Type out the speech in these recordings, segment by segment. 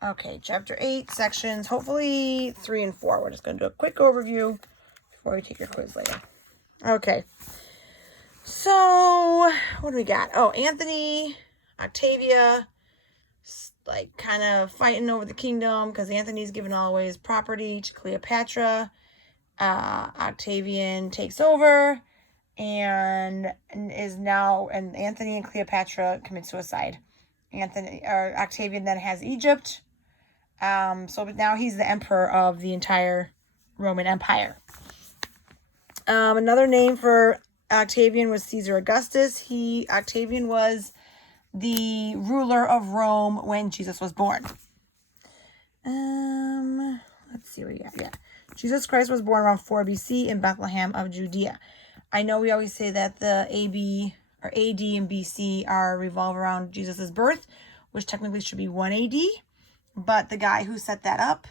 Okay, chapter 8, sections, hopefully 3 and 4. We're just going to do a quick overview before we take your quiz later. Okay. So, what do we got? Oh, Anthony, Octavia, like kind of fighting over the kingdom because Anthony's given all away his property to Cleopatra. Octavian takes over and Anthony and Cleopatra commit suicide. Octavian then has Egypt. So now he's the emperor of the entire Roman Empire. Another name for Octavian was Caesar Augustus. Octavian was the ruler of Rome when Jesus was born. Let's see what we got. Yeah. Jesus Christ was born around 4 BC in Bethlehem of Judea. I know we always say that the AB or AD and BC revolve around Jesus' birth, which technically should be 1 AD. But the guy who set that up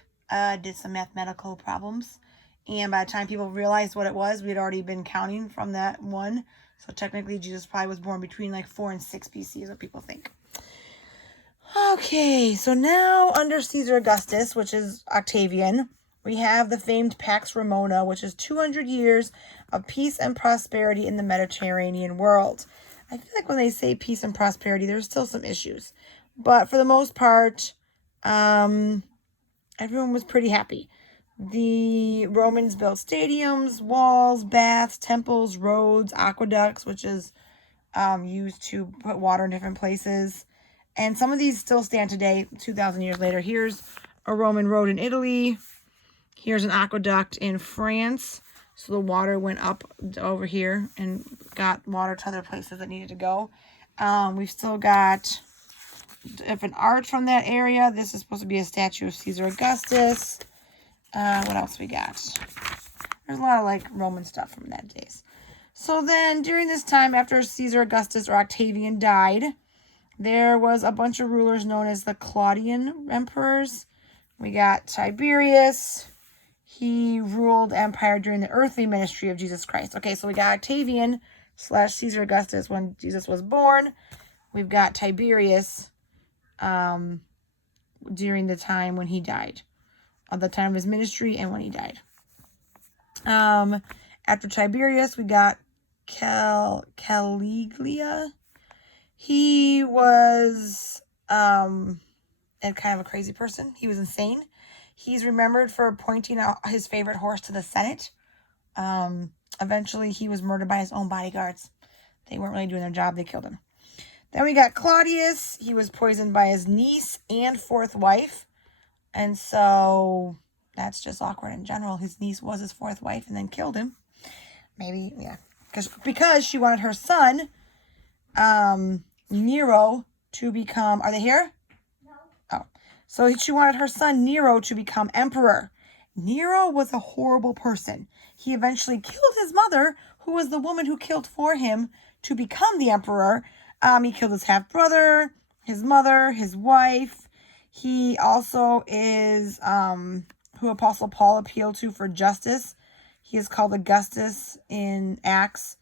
did some mathematical problems. And by the time people realized what it was, we had already been counting from that one. So technically, Jesus probably was born between like 4 and 6 BC is what people think. Okay, so now under Caesar Augustus, which is Octavian, we have the famed Pax Romana, which is 200 years of peace and prosperity in the Mediterranean world. I feel like when they say peace and prosperity, there's still some issues. But for the most part, everyone was pretty happy. The Romans built stadiums, walls, baths, temples, roads, aqueducts, which is used to put water in different places. And some of these still stand today, 2,000 years later. Here's a Roman road in Italy. Here's an aqueduct in France. So the water went up over here and got water to other places that needed to go. We've still got different art from that area. This is supposed to be a statue of Caesar Augustus. What else we got? There's a lot of like Roman stuff from that days. So then during this time, after Caesar Augustus or Octavian died, there was a bunch of rulers known as the Claudian emperors. We got Tiberius. He ruled empire during the earthly ministry of Jesus Christ. Okay, so we got Octavian / Caesar Augustus when Jesus was born. We've got Tiberius during the time when he died. At the time of his ministry and when he died. After Tiberius, we got Caligula. He was kind of a crazy person. He was insane. He's remembered for pointing out his favorite horse to the Senate. Eventually, he was murdered by his own bodyguards. They weren't really doing their job. They killed him. Then we got Claudius. He was poisoned by his niece and fourth wife. And so that's just awkward in general. His niece was his fourth wife and then killed him. Maybe, yeah. Because she wanted her son, Nero, to become... Are they here? No. Oh. So she wanted her son, Nero, to become emperor. Nero was a horrible person. He eventually killed his mother, who was the woman who killed for him to become the emperor. He killed his half-brother, his mother, his wife. He also is who Apostle Paul appealed to for justice. He is called Augustus in Acts.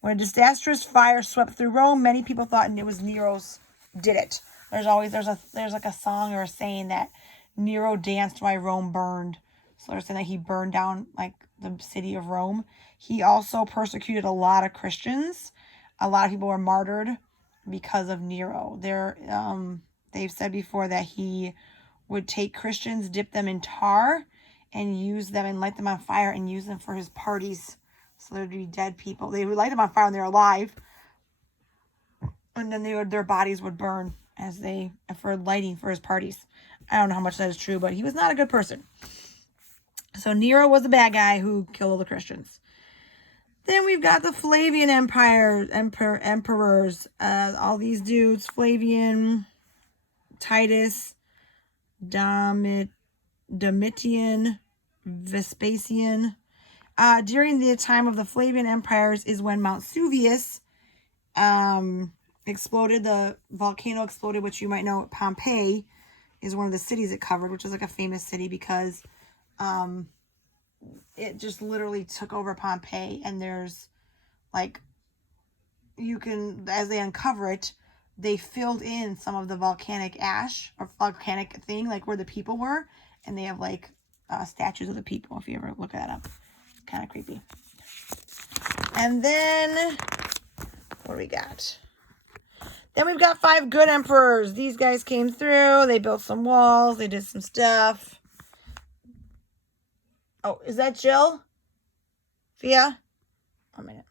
When a disastrous fire swept through Rome, many people thought it was Nero's did it. There's like a song or a saying that Nero danced while Rome burned. So they're saying that he burned down like the city of Rome. He also persecuted a lot of Christians. A lot of people were martyred because of Nero. They've said before that he would take Christians, dip them in tar, and use them and light them on fire and use them for his parties. So there'd be dead people. They would light them on fire when they're alive. And then their bodies would burn for lighting for his parties. I don't know how much that is true, but he was not a good person. So Nero was the bad guy who killed all the Christians. Then we've got the Flavian emperors. All these dudes, Flavian, Titus, Domitian, Vespasian. During the time of the Flavian empires is when Mount Vesuvius exploded. The volcano exploded, which you might know Pompeii is one of the cities it covered, which is like a famous city because it just literally took over Pompeii. And there's like, as they uncover it, they filled in some of the volcanic ash or volcanic thing, like where the people were. And they have like statues of the people, if you ever look that up. Kind of creepy. And then, what do we got? Then we've got 5 good emperors. These guys came through. They built some walls. They did some stuff. Oh, is that Jill? Fia? 1 minute.